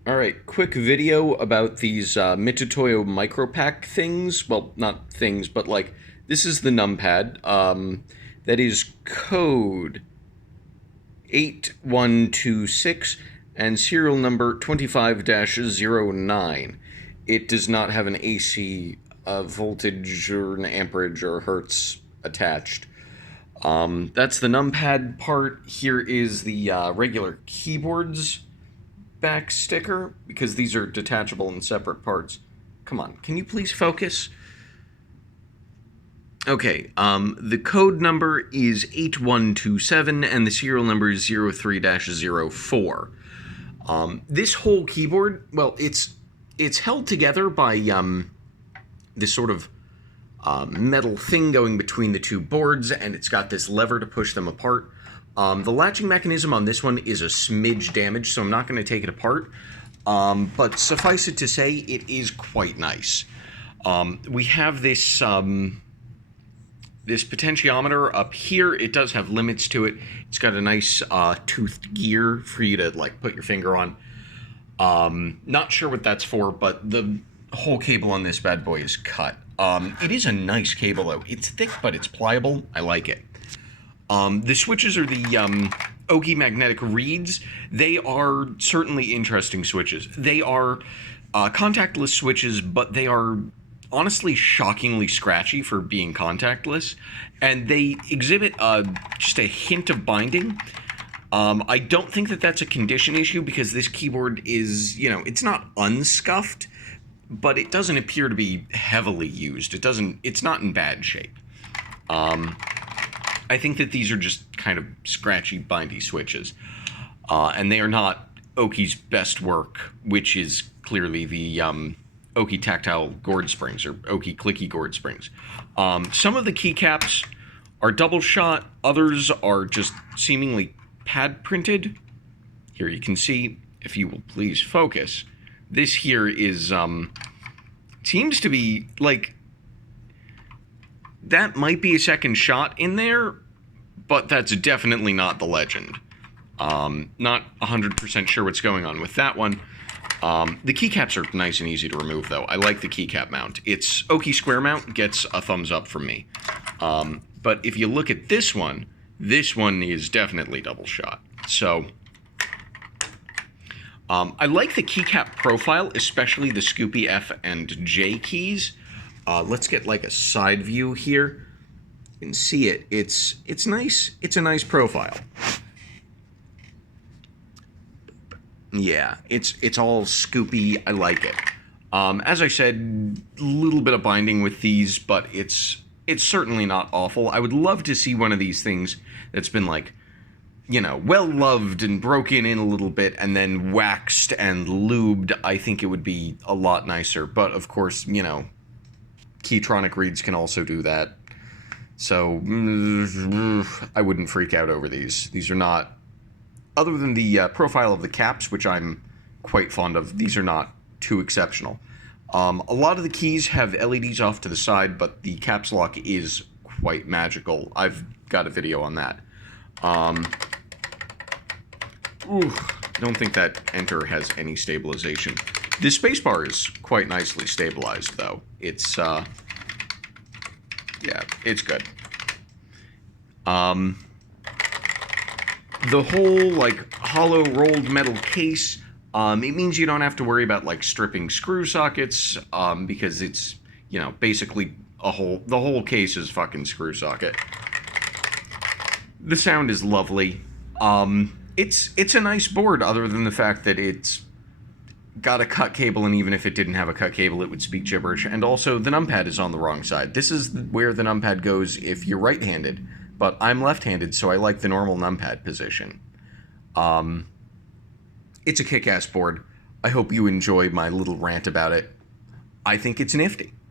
Alright, quick video about these Mitutoyo Micropak things. Well, not things, but like, this is the numpad. That is code 8126 and serial number 25-09. It does not have an AC voltage or an amperage or hertz attached. That's the numpad part. Here is the regular keyboards back sticker, because these are detachable in separate parts. Come on, can you please focus? Okay, the code number is 8127 and the serial number is 03-04. This whole keyboard, well, it's held together by this sort of metal thing going between the two boards, and it's got this lever to push them apart. The latching mechanism on this one is a smidge damaged, so I'm not going to take it apart. But suffice it to say, it is quite nice. We have this this potentiometer up here. It does have limits to it. It's got a nice toothed gear for you to like put your finger on. Not sure what that's for, but the whole cable on this bad boy is cut. It is a nice cable though. It's thick, but it's pliable. I like it. The switches are the Oki magnetic reeds. They are certainly interesting switches. They are contactless switches, but they are honestly shockingly scratchy for being contactless, and they exhibit just a hint of binding. I don't think that that's a condition issue, because this keyboard is, it's not unscuffed, but it doesn't appear to be heavily used. It's not in bad shape. I think that these are just kind of scratchy, bindy switches. And they are not Oki's best work, which is clearly the Oki tactile gourd springs, or Oki clicky gourd springs. Some of the keycaps are double shot, others are just seemingly pad printed. Here you can see, if you will please focus, this here is, seems to be like, that might be a second shot in there, but that's definitely not the legend. Not 100% sure what's going on with that one. The keycaps are nice and easy to remove, though. I like the keycap mount. It's Oki square mount gets a thumbs up from me. But if you look at this one is definitely double shot. So, I like the keycap profile, especially the Scoopy F and J keys. Let's get like a side view here. You can see it. It's nice. It's a nice profile. Yeah, it's all scoopy. I like it. As I said, a little bit of binding with these, but it's certainly not awful. I would love to see one of these things that's been like, well loved and broken in a little bit and then waxed and lubed. I think it would be a lot nicer. But of course, Keytronic reeds can also do that. So I wouldn't freak out over these. These are not, other than the profile of the caps, which I'm quite fond of, these are not too exceptional. A lot of the keys have LEDs off to the side, but the caps lock is quite magical. I've got a video on that. Don't think that enter has any stabilization. The spacebar is quite nicely stabilized, though. It's, yeah, it's good. The whole, like, hollow rolled metal case, it means you don't have to worry about, like, stripping screw sockets, because it's, basically the whole case is fucking screw socket. The sound is lovely. It's a nice board, other than the fact that it's got a cut cable, and even if it didn't have a cut cable, it would speak gibberish. And also, the numpad is on the wrong side. This is where the numpad goes if you're right-handed, but I'm left-handed, so I like the normal numpad position. It's a kick-ass board. I hope you enjoy my little rant about it. I think it's nifty.